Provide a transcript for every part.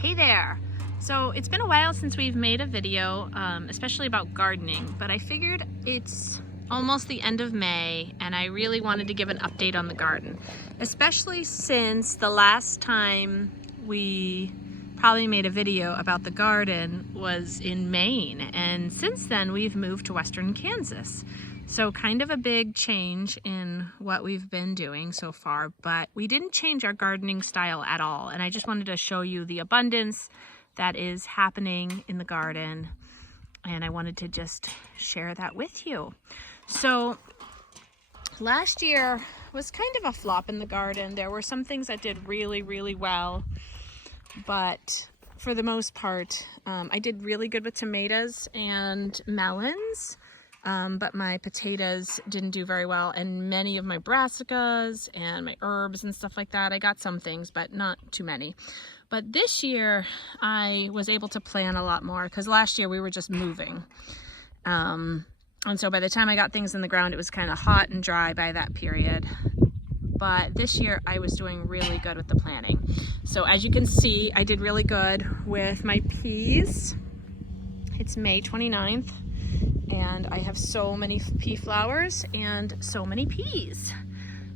Hey there! So it's been a while since we've made a video, especially about gardening, but I figured it's almost the end of May and I really wanted to give an update on the garden, especially since the last time we probably made a video about the garden was in Maine, and since then we've moved to Western Kansas. So kind of a big change in what we've been doing so far, but we didn't change our gardening style at all. And I just wanted to show you the abundance that is happening in the garden. And I wanted to just share that with you. So last year was kind of a flop in the garden. There were some things that did really, really well, but for the most part, I did really good with tomatoes and melons. But my potatoes didn't do very well, and many of my brassicas and my herbs and stuff like that, I got some things, but not too many. But this year I was able to plant a lot more because last year we were just moving. And so by the time I got things in the ground, it was kind of hot and dry by that period. But this year I was doing really good with the planting. So as you can see, I did really good with my peas. It's May 29th. And I have so many pea flowers and so many peas.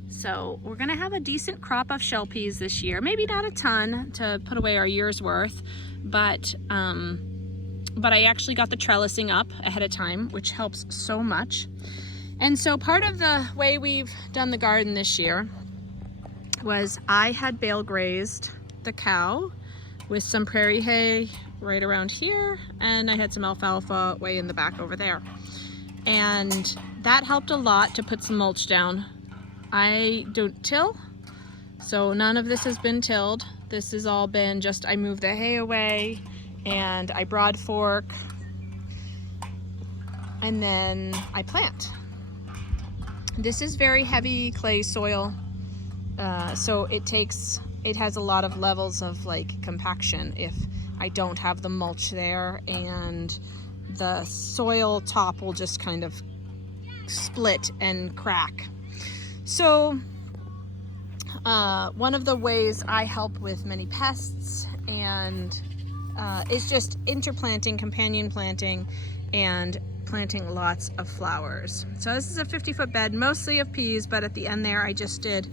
So we're gonna have a decent crop of shell peas this year. Maybe not a ton to put away our year's worth, but I actually got the trellising up ahead of time, which helps so much. And so part of the way we've done the garden this year was I had bale grazed the cow with some prairie hay right around here, and I had some alfalfa way in the back over there, and that helped a lot to put some mulch down. I don't till, so none of this has been tilled. This has all been just, I moved the hay away and I broad fork and then I plant. This is very heavy clay soil, so it has a lot of levels of like compaction if I don't have the mulch there, and the soil top will just kind of split and crack. So one of the ways I help with many pests and is just interplanting, companion planting, and planting lots of flowers. So this is a 50-foot bed, mostly of peas, but at the end there I just did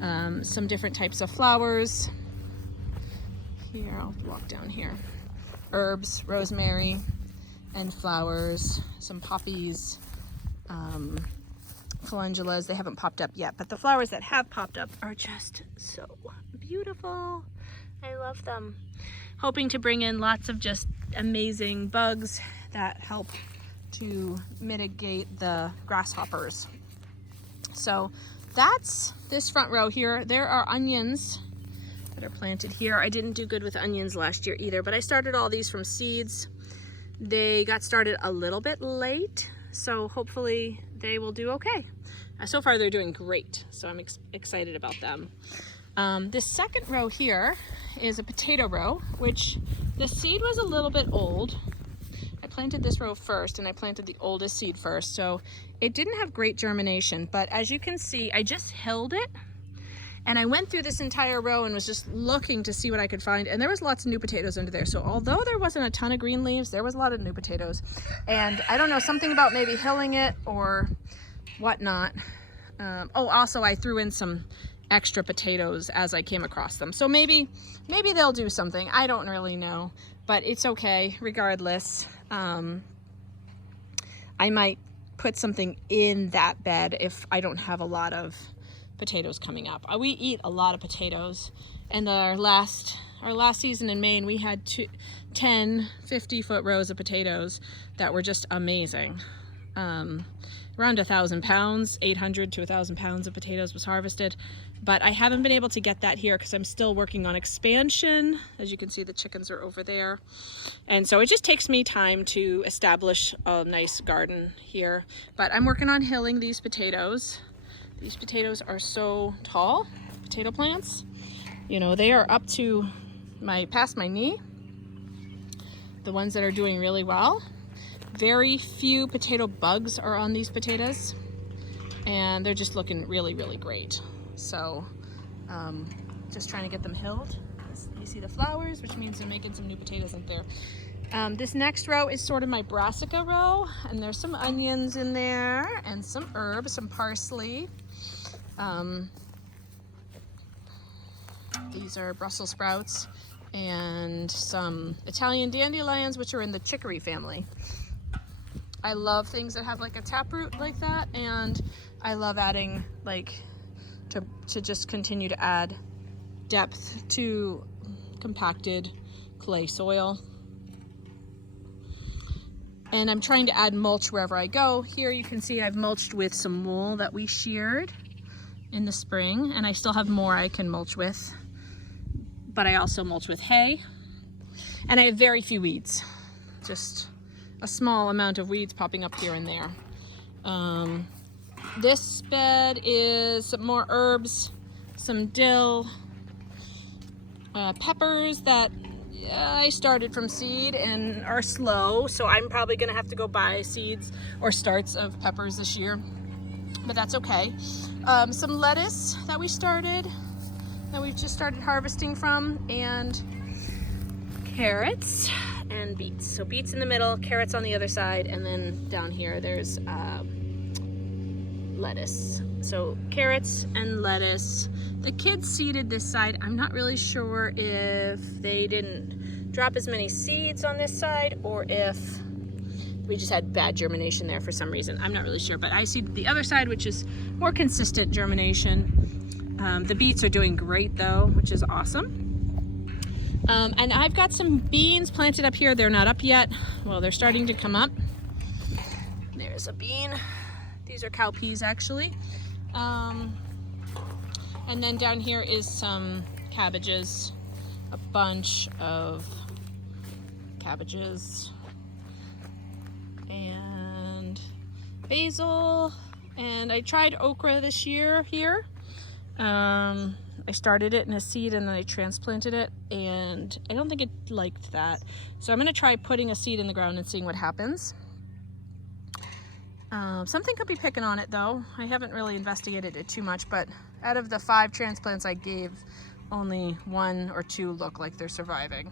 some different types of flowers. Here, I'll walk down here. Herbs, rosemary, and flowers, some poppies, calendulas. They haven't popped up yet, but the flowers that have popped up are just so beautiful. I love them. Hoping to bring in lots of just amazing bugs that help to mitigate the grasshoppers. So that's this front row here. There are onions that are planted here. I didn't do good with onions last year either, but I started all these from seeds. They got started a little bit late, so hopefully they will do okay. So far they're doing great, so I'm excited about them. This second row here is a potato row, which the seed was a little bit old. I planted this row first, and I planted the oldest seed first, so it didn't have great germination, but as you can see, I just hilled it. And I went through this entire row and was just looking to see what I could find. And there was lots of new potatoes under there. So although there wasn't a ton of green leaves, there was a lot of new potatoes. And I don't know, something about maybe hilling it or whatnot. Oh, also I threw in some extra potatoes as I came across them. So maybe they'll do something. I don't really know, but it's okay regardless. I might put something in that bed if I don't have a lot of potatoes coming up. We eat a lot of potatoes, and our last season in Maine we had 10 50-foot rows of potatoes that were just amazing. Around 1,000 pounds, 800 to 1,000 pounds of potatoes was harvested, but I haven't been able to get that here because I'm still working on expansion. As you can see, the chickens are over there, and so it just takes me time to establish a nice garden here. But I'm working on hilling these potatoes. These potatoes are so tall, potato plants. You know, they are up to past my knee, the ones that are doing really well. Very few potato bugs are on these potatoes, and they're just looking really, really great. So just trying to get them hilled. You see the flowers, which means they're making some new potatoes up there. This next row is sort of my brassica row, and there's some onions in there and some herbs, some parsley. These are Brussels sprouts and some Italian dandelions, which are in the chicory family. I love things that have like a taproot like that, and I love adding like to just continue to add depth to compacted clay soil. And I'm trying to add mulch wherever I go. Here you can see I've mulched with some wool that we sheared in the spring, and I still have more I can mulch with, but I also mulch with hay. And I have very few weeds, just a small amount of weeds popping up here and there. This bed is some more herbs, some dill, peppers that I started from seed and are slow, so I'm probably gonna have to go buy seeds or starts of peppers this year, but that's okay. Some lettuce that we started, that we've just started harvesting from, and carrots and beets. So beets in the middle, carrots on the other side, and then down here there's lettuce. So carrots and lettuce. The kids seeded this side. I'm not really sure if they didn't drop as many seeds on this side or if we just had bad germination there for some reason. I'm not really sure, but I seeded the other side, which is more consistent germination. The beets are doing great though, which is awesome. And I've got some beans planted up here. They're not up yet. Well, they're starting to come up. There's a bean. These are cowpeas actually. And then down here is some cabbages, a bunch of cabbages, and basil, and I tried okra this year here. I started it in a seed and then I transplanted it, and I don't think it liked that. So I'm gonna try putting a seed in the ground and seeing what happens. Something could be picking on it though. I haven't really investigated it too much, but out of the 5 transplants I gave, only 1 or 2 look like they're surviving.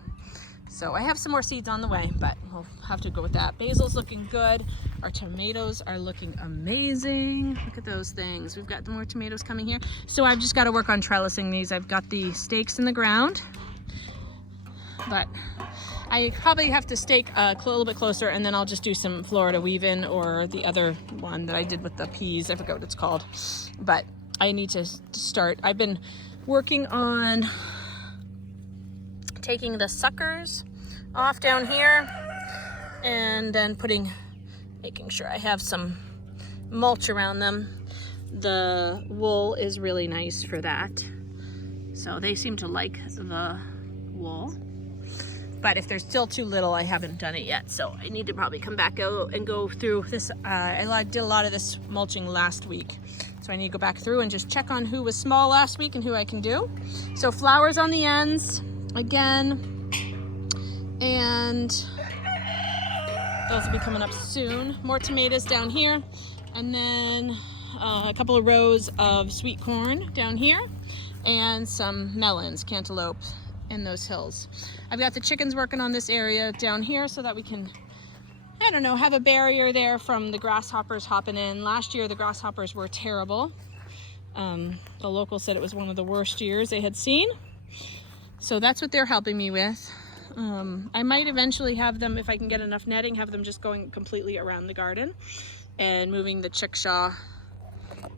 So I have some more seeds on the way, but we'll have to go with that. Basil's looking good. Our tomatoes are looking amazing. Look at those things. We've got more tomatoes coming here. So I've just got to work on trellising these. I've got the stakes in the ground, but I probably have to stake a little bit closer, and then I'll just do some Florida weave-in or the other one that I did with the peas. I forgot what it's called, but I need to start. I've been working on taking the suckers off down here and then making sure I have some mulch around them. The wool is really nice for that. So they seem to like the wool. But if they're still too little, I haven't done it yet. So I need to probably come back out and go through this. I did a lot of this mulching last week. So I need to go back through and just check on who was small last week and who I can do. So flowers on the ends again. And those will be coming up soon. More tomatoes down here. And then a couple of rows of sweet corn down here. And some melons, cantaloupe, in those hills. I've got the chickens working on this area down here so that we can, I don't know, have a barrier there from the grasshoppers hopping in. Last year the grasshoppers were terrible. The locals said it was one of the worst years they had seen. So that's what they're helping me with. I might eventually have them, if I can get enough netting, have them just going completely around the garden and moving the chickshaw,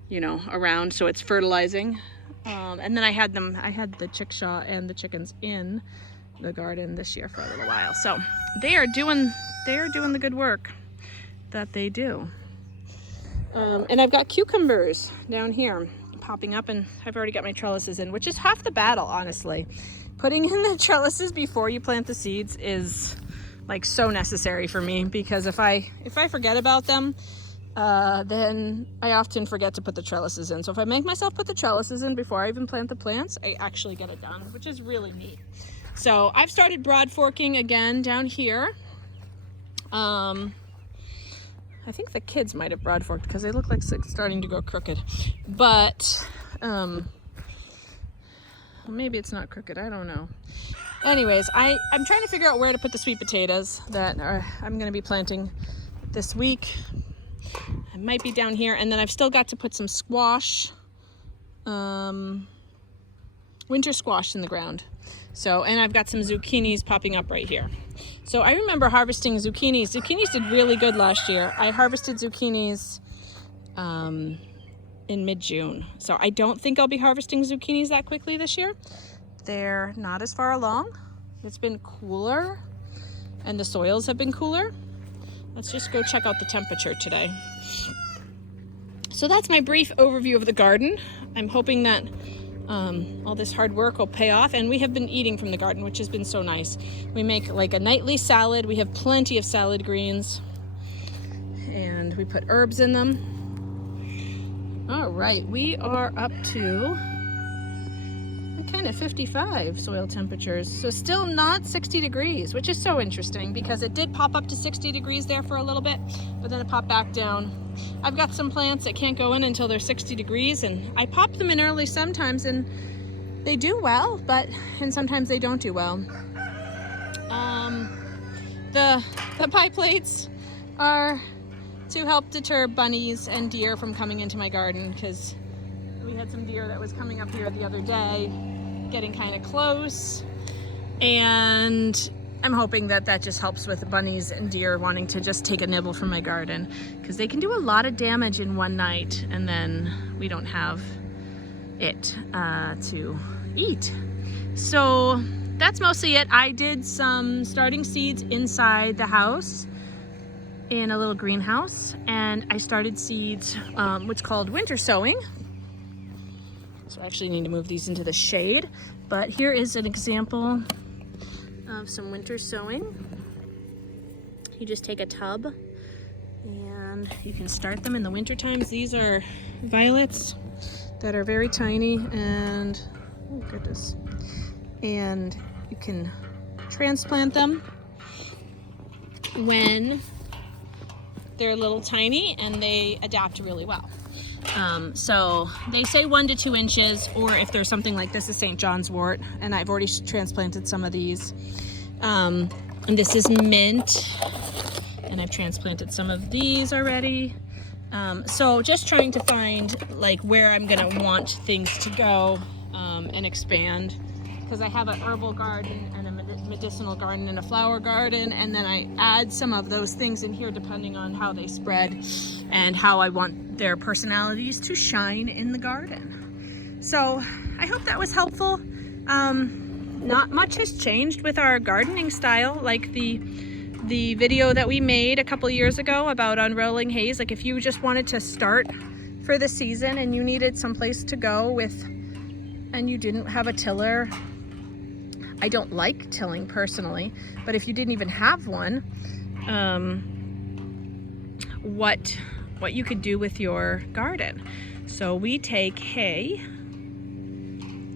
you know, around so it's fertilizing. And then I had the chickshaw and the chickens in the garden this year for a little while. So they are doing the good work that they do. And I've got cucumbers down here popping up, and I've already got my trellises in, which is half the battle, honestly. Putting in the trellises before you plant the seeds is like so necessary for me, because if I forget about them, then I often forget to put the trellises in. So if I make myself put the trellises in before I even plant the plants, I actually get it done, which is really neat. So I've started broad forking again down here. I think the kids might have broad forked because they look like it's starting to go crooked, but maybe it's not crooked, I don't know. Anyways, I'm trying to figure out where to put the sweet potatoes that I'm going to be planting this week. It might be down here, and then I've still got to put some squash, winter squash in the ground. So, and I've got some zucchinis popping up right here. So I remember harvesting zucchinis. Zucchinis did really good last year. I harvested zucchinis in mid-June. So I don't think I'll be harvesting zucchinis that quickly this year. They're not as far along. It's been cooler and the soils have been cooler. Let's just go check out the temperature today. So that's my brief overview of the garden. I'm hoping that all this hard work will pay off, and we have been eating from the garden, which has been so nice. We make like a nightly salad. We have plenty of salad greens and we put herbs in them. All right, we are up to kind of 55 soil temperatures, so still not 60 degrees, which is so interesting because it did pop up to 60 degrees there for a little bit, but then it popped back down. I've got some plants that can't go in until they're 60 degrees, and I pop them in early sometimes and they do well, and sometimes they don't do well. The pie plates are to help deter bunnies and deer from coming into my garden, because we had some deer that was coming up here the other day, getting kind of close, and I'm hoping that that just helps with the bunnies and deer wanting to just take a nibble from my garden, because they can do a lot of damage in one night and then we don't have it to eat. So that's mostly it. I did some starting seeds inside the house in a little greenhouse, and I started seeds, what's called winter sowing. So I actually need to move these into the shade, but here is an example of some winter sowing. You just take a tub and you can start them in the winter times. These are violets that are very tiny, and oh goodness, and you can transplant them when they're a little tiny, and they adapt really well. So they say 1 to 2 inches, or if there's something like this is St. John's wort, and I've already transplanted some of these. And this is mint, and I've transplanted some of these already. So just trying to find like where I'm gonna want things to go and expand, because I have an herbal garden and a medicinal garden and a flower garden, and then I add some of those things in here depending on how they spread and how I want their personalities to shine in the garden. So I hope that was helpful. Not much has changed with our gardening style, like the video that we made a couple years ago about unrolling hays. Like if you just wanted to start for the season and you needed some place to go with, and you didn't have a tiller. I don't like tilling personally, but if you didn't even have one, what you could do with your garden. So we take hay.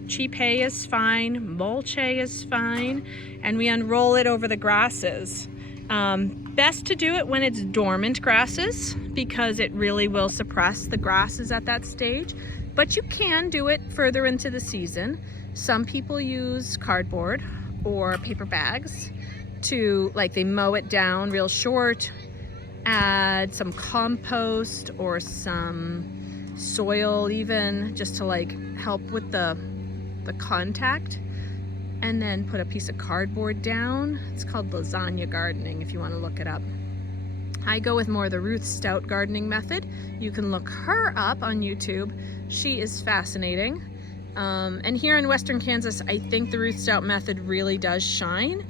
Cheap hay is fine, mulch hay is fine, and we unroll it over the grasses. Best to do it when it's dormant grasses, because it really will suppress the grasses at that stage, but you can do it further into the season. Some people use cardboard or paper bags to, like, they mow it down real short, add some compost or some soil even, just to like help with the contact, and then put a piece of cardboard down. It's called lasagna gardening if you want to look it up. I go with more the Ruth Stout gardening method. You can look her up on YouTube. She is fascinating. And here in Western Kansas, I think the Ruth Stout method really does shine.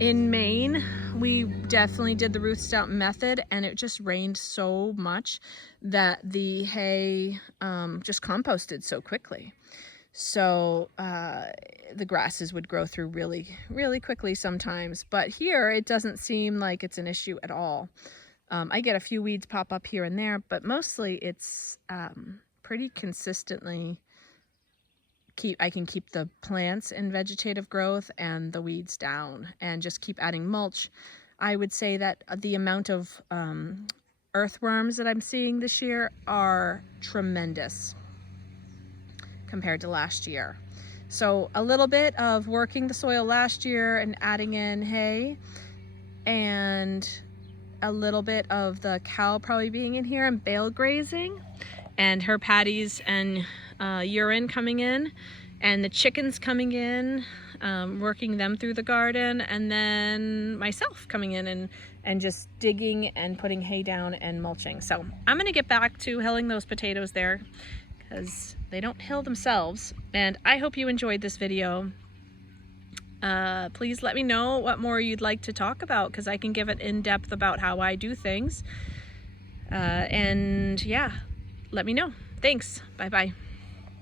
In Maine, we definitely did the Ruth Stout method, and it just rained so much that the hay just composted so quickly. So the grasses would grow through really, really quickly sometimes. But here, it doesn't seem like it's an issue at all. I get a few weeds pop up here and there, but mostly it's pretty consistently I can keep the plants in vegetative growth and the weeds down, and just keep adding mulch. I would say that the amount of earthworms that I'm seeing this year are tremendous compared to last year. So a little bit of working the soil last year and adding in hay, and a little bit of the cow probably being in here and bale grazing, and her patties and urine coming in, and the chickens coming in, working them through the garden, and then myself coming in and just digging and putting hay down and mulching. So I'm gonna get back to hilling those potatoes there because they don't hill themselves. And I hope you enjoyed this video. Please let me know what more you'd like to talk about, because I can give it in depth about how I do things. And yeah, let me know. Thanks. Bye-bye.